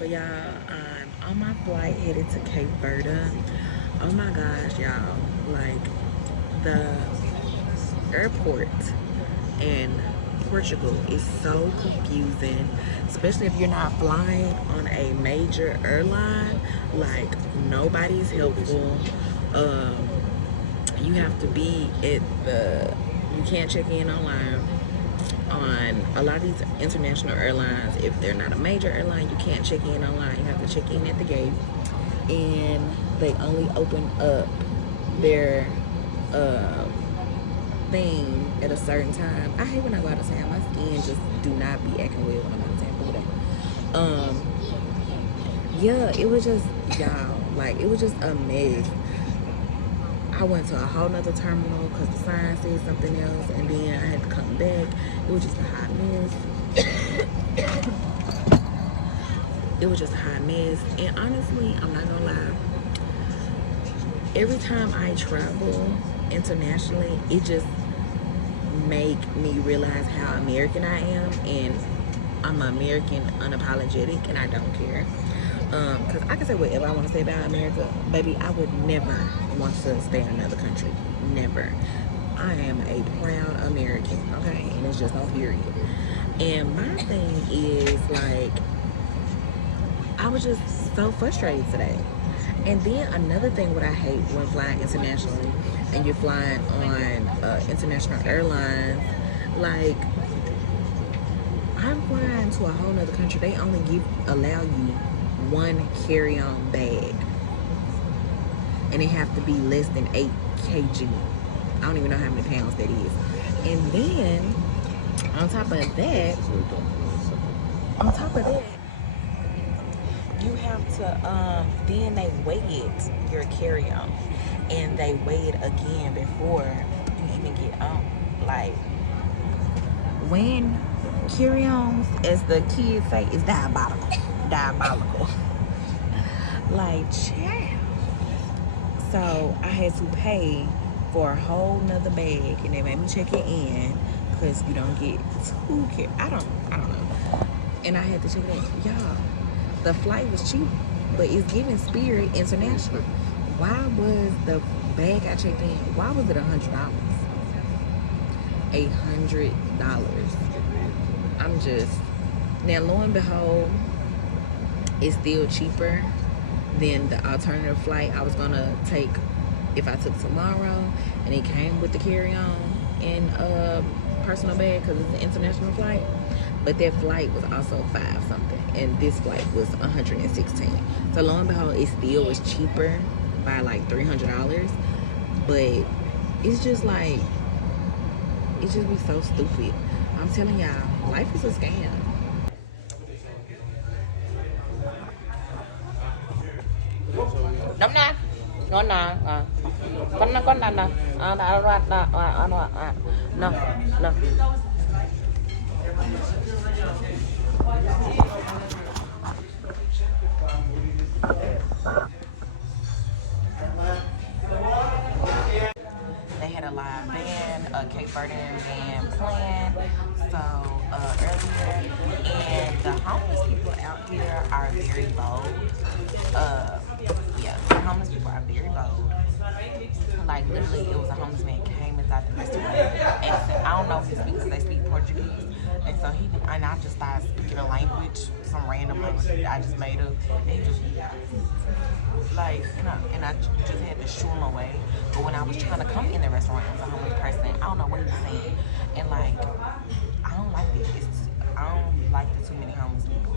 So y'all, I'm on my flight headed to Cape Verde. Oh my gosh, y'all! Like the airport in Portugal is so confusing, especially if you're not flying on a major airline. Like nobody's helpful. Um, you have to be at the. You can't check in online on a lot of these international airlines. If they're not a major airline, you can't check in online. You have to check in at the gate, and they only open up their uh, thing at a certain time. I hate when I go out of town. My skin just do not be acting well when I'm out of town, but whatever. Yeah, it was just y'all, like it was just a mess. I went to a whole nother terminal because the sign said something else, and then I had to come back. It was just a hot mess. It was just a hot mess. And honestly, I'm not gonna lie. Every time I travel internationally, it just make me realize how American I am, and I'm American unapologetic, and I don't care. Cause I can say whatever I want to say about America, baby. I would never want to stay in another country, never. I am a proud American, okay, and it's just on period. And my thing is like, I was just so frustrated today. And then another thing what I hate when flying internationally and you're flying on international airlines, like I'm flying to a whole nother country. They only allow you one carry-on bag, and it have to be less than 8 kg. I don't even know how many pounds that is. And then on top of that, on top of that, you have to then they weigh your carry-on, and they weigh it again before you even get on. Like when carry-ons, as the kids say, is diabolical. Like child. So I had to pay for a whole nother bag, and they made me check it in because you don't get I don't know. And I had to check it in. Y'all, the flight was cheap, but it's giving Spirit International. Why was the bag I checked in? Why was it $100? $100. I'm just now, lo and behold, it's still cheaper than the alternative flight I was gonna take if I took tomorrow, and it came with the carry-on and personal bag because it's an international flight. But that flight was also 5 something, and this flight was 116. So lo and behold, it still was cheaper by like $300. But it's just like it just be so stupid. I'm telling y'all, life is a scam. Đúng nè, ngon nè, con nè, no, no. They had a live band, a Cape Verdean band playing earlier, and the homeless people out here are very bold. Uh, yeah, the homeless people are very bold. Like literally, it was a homeless man came inside the restaurant, and said, I don't know if he speaks, they speak Portuguese, and so I just started speaking a language, some random language that I just made up, and he just like, and I just had to shoo him away. But when I was trying to come in the restaurant as a homeless person, I don't know what he was saying, and like, I don't like it. I don't like the too many homeless people,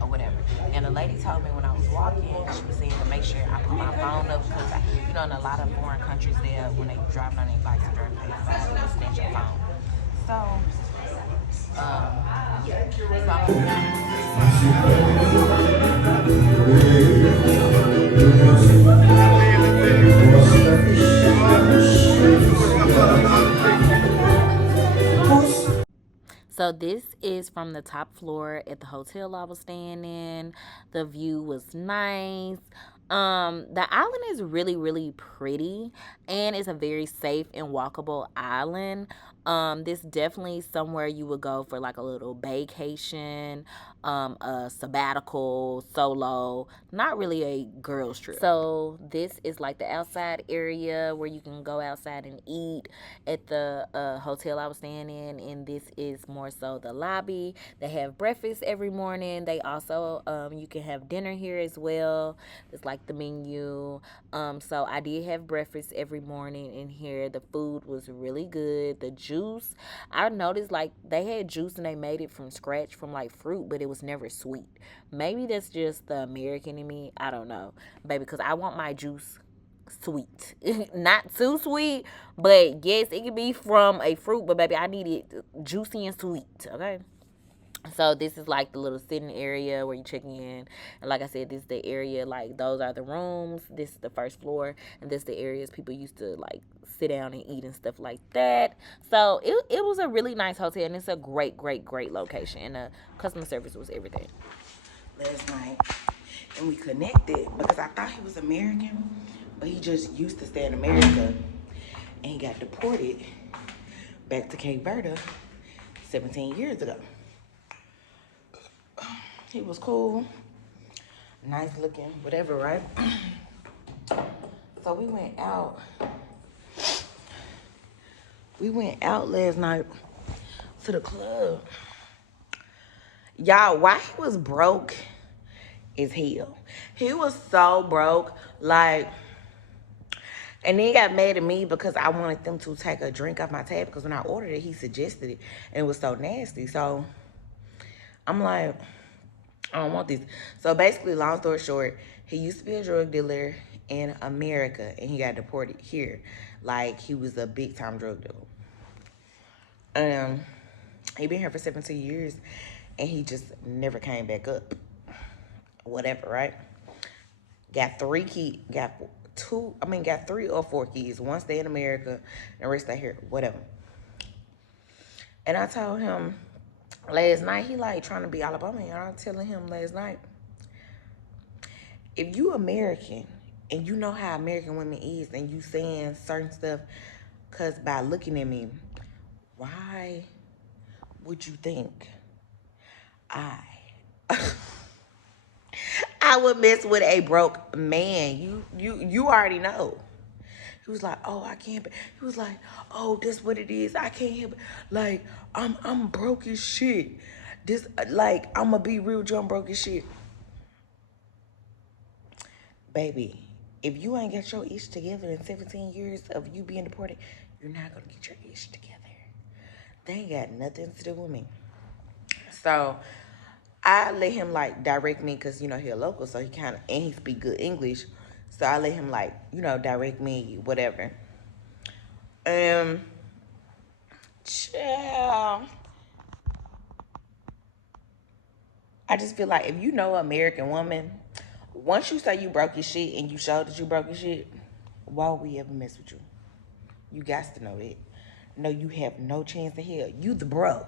or whatever. And the lady told me when I was walking, she was saying to make sure I put my phone up because, in a lot of foreign countries, there when they driving on their bikes or driving past, they snatch your phone. So, yeah. So this is from the top floor at the hotel I was staying in. The view was nice. The island is really, really pretty, and it's a very safe and walkable island. This definitely somewhere you would go for like a little vacation, a sabbatical, solo, not really a girls trip. So this is like the outside area where you can go outside and eat at the hotel I was staying in, and this is more so the lobby. They have breakfast every morning. They also you can have dinner here as well. It's like the menu. So I did have breakfast every morning in here. The food was really good. The juice, I noticed like they had juice and they made it from scratch from like fruit, but it was never sweet. Maybe that's just the American in me. I don't know, baby, because I want my juice sweet. Not too sweet, but yes, it can be from a fruit, but baby, I need it juicy and sweet, okay? So this is like the little sitting area where you check in, and like I said, this is the area, like those are the rooms, this is the first floor, and this is the areas people used to like sit down and eat and stuff like that. So it was a really nice hotel, and it's a great location, and the customer service was everything. Last night, and we connected because I thought he was American, but he just used to stay in America, and he got deported back to Cape Verde 17 years ago. He was cool, nice looking, whatever, right? So we went out. We went out last night to the club. Y'all, why he was broke is hell. He was so broke, like, and then he got mad at me because I wanted them to take a drink off my tab because when I ordered it, he suggested it, and it was so nasty. So I'm like, I don't want this. So basically, long story short, he used to be a drug dealer in America, and he got deported here. Like, he was a big-time drug dealer. He been here for 17 years, and he just never came back up. Whatever, right? Got three or four kids. One stay in America, and the rest stay here. Whatever. And I told him last night, he like trying to be Alabama, and I'm telling him last night, if you American and you know how American women is, and you saying certain stuff, cause by looking at me, why would you think I would mess with a broke man? You already know. He was like, oh, I can't. He was like, oh, this what it is. I can't help it. Like, I'm broke as shit. This, like, I'm gonna be real, I'm broke as shit. Baby, if you ain't got your ish together in 17 years of you being deported, you're not gonna get your ish together. They ain't got nothing to do with me. So I let him like direct me because you know he a local, so he kind of, and he speak good English. So I let him like, you know, direct me, whatever. Child. I just feel like if you know an American woman, once you say you broke your shit and you show that you broke your shit, why would we ever mess with you? You got to know that. No, you have no chance in hell. You the bro.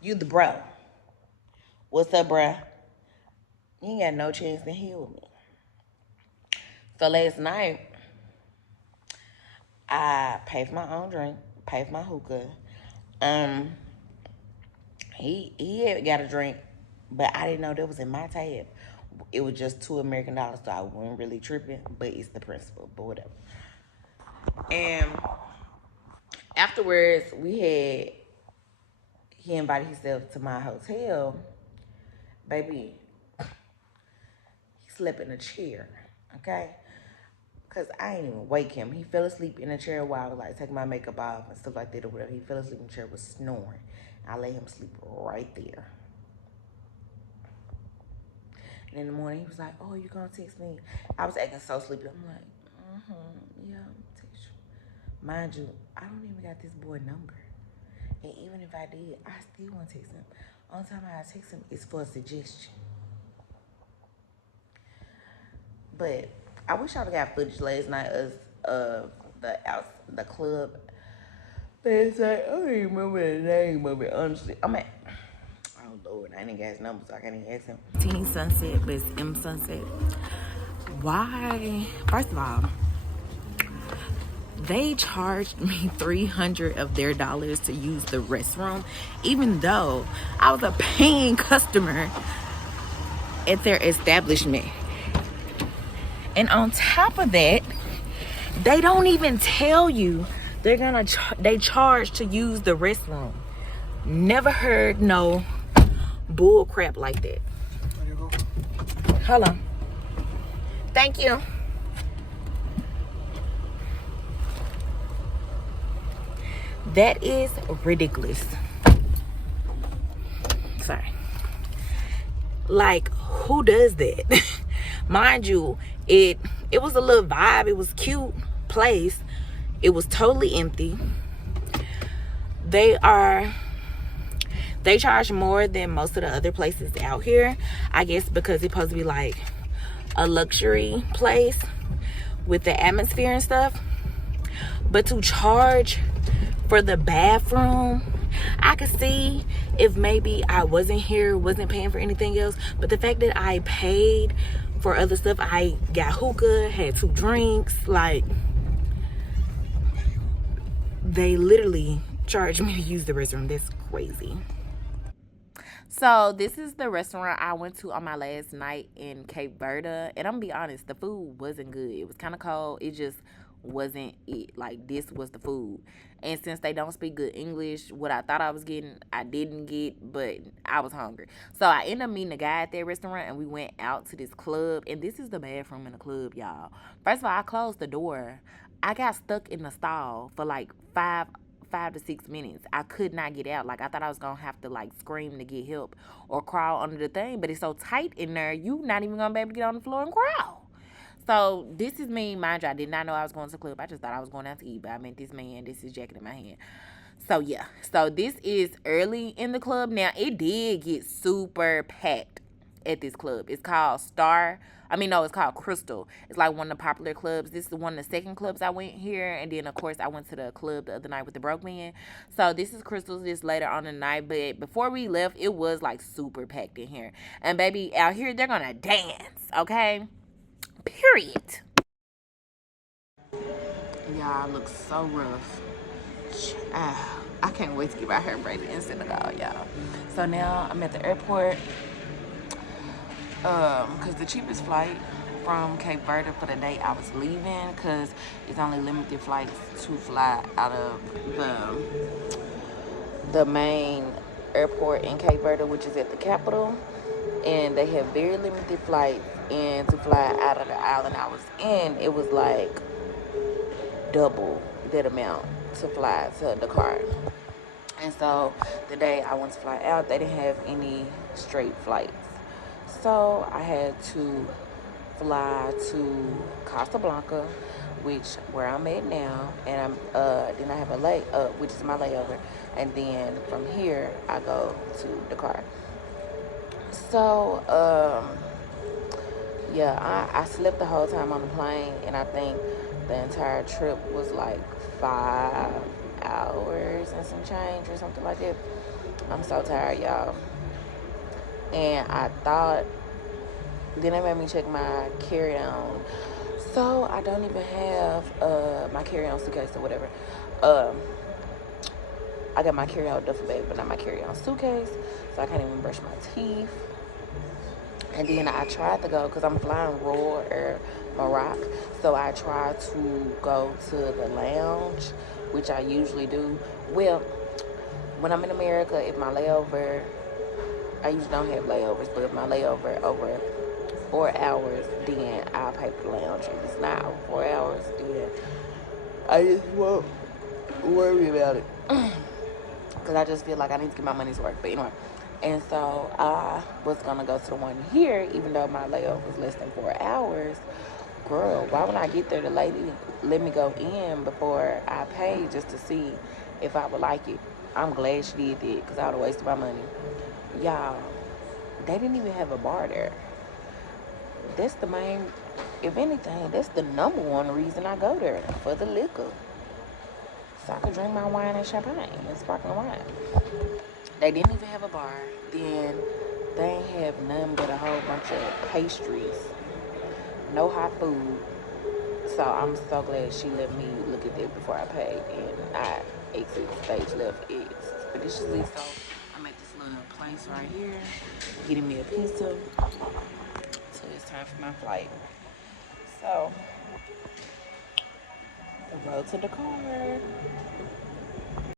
You the bro. What's up, bruh? You ain't got no chance in hell with me. So last night, I paid for my own drink, paid for my hookah. He had got a drink, but I didn't know that was in my tab. It was just $2 American, so I wasn't really tripping, but it's the principle, but whatever. And afterwards, he invited himself to my hotel. Baby, he slept in a chair, okay? Because I didn't even wake him. He fell asleep in a chair while I was like taking my makeup off and stuff like that or whatever. He fell asleep in the chair, was snoring. I let him sleep right there. And in the morning, he was like, oh, you gonna text me? I was acting so sleepy. I'm like, yeah, I'm gonna text you. Mind you, I don't even got this boy number. And even if I did, I still want to text him. Only time I text him is for a suggestion. But I wish I would have got footage last night of the club. But it's like, I don't even remember the name of it, honestly. Oh Lord, I didn't get his number, so I can't even ask him. Teen Sunset, but it's M Sunset. Why? First of all, They charged me $300 of their dollars to use the restroom, even though I was a paying customer at their establishment. And on top of that, they don't even tell you they charge to use the restroom. Never heard no bull crap like that. Hold on. Thank you. That is ridiculous. Sorry. Like, who does that? Mind you, it was a little vibe. It was cute place. It was totally empty. They charge more than most of the other places out here. I guess because it's supposed to be like a luxury place with the atmosphere and stuff. But to charge for the bathroom, I could see if maybe I wasn't paying for anything else. But the fact that I paid for other stuff, I got hookah, had 2 drinks, like, they literally charged me to use the restroom. That's crazy. So this is the restaurant I went to on my last night in Cape Verde. And I'm gonna be honest, the food wasn't good. It was kind of cold. It just wasn't it. Like, this was the food. And since they don't speak good English, what I thought I was getting, I didn't get, but I was hungry. So I ended up meeting a guy at that restaurant, and we went out to this club. And this is the bathroom in the club, y'all. First of all, I closed the door. I got stuck in the stall for like 5 to 6 minutes. I could not get out. Like, I thought I was gonna have to like scream to get help or crawl under the thing, but it's so tight in there, you not even gonna be able to get on the floor and crawl. So this is me, mind you. I did not know I was going to the club. I just thought I was going out to eat, but I met this man. This is jacket in my hand. So yeah. So this is early in the club. Now, it did get super packed at this club. It's called it's called Crystal. It's like one of the popular clubs. This is one of the second clubs I went here. And then, of course, I went to the club the other night with the broke man. So this is Crystal's this later on in the night. But before we left, it was like super packed in here. And baby, out here, they're going to dance, okay? Period. Y'all look so rough. I can't wait to get my hair braided in Senegal, y'all. So now I'm at the airport. Because the cheapest flight from Cape Verde for the day I was leaving, because it's only limited flights to fly out of the main airport in Cape Verde, which is at the capital. And they have very limited flights, and to fly out of the island I was in, it was like double that amount to fly to Dakar. And so the day I went to fly out, they didn't have any straight flights. So I had to fly to Casablanca, where I'm at now, and then I have a which is my layover, and then from here I go to Dakar. So I slept the whole time on the plane, and I think the entire trip was like 5 hours and some change or something like that. I'm so tired, y'all. And I thought, then they made me check my carry-on. So I don't even have my carry-on suitcase or whatever. I got my carry-on duffel bag, but not my carry-on suitcase. So I can't even brush my teeth. And then I tried to go, because I'm flying Royal Air Morocco. So I tried to go to the lounge, which I usually do. Well, when I'm in America, if my layover, I usually don't have layovers, but if my layover over 4 hours, then I'll pay for the lounge. If it's not over 4 hours, then I just won't worry about it. Because I just feel like I need to get my money's worth. But anyway, and so I was going to go to the one here, even though my layover was less than 4 hours. Girl, why would I get there? The lady let me go in before I paid just to see if I would like it. I'm glad she did that, because I would have wasted my money. Y'all, they didn't even have a bar there. That's the main, if anything, that's the number one reason I go there, for the liquor. So I could drink my wine and champagne and sparkling wine. They didn't even have a bar. Then they ain't have nothing but a whole bunch of pastries. No hot food. So I'm so glad she let me look at that before I paid, and I exit stage left expeditiously. So I'm at this little place right here, getting me a pizza. So it's time for my flight. So the road to the car.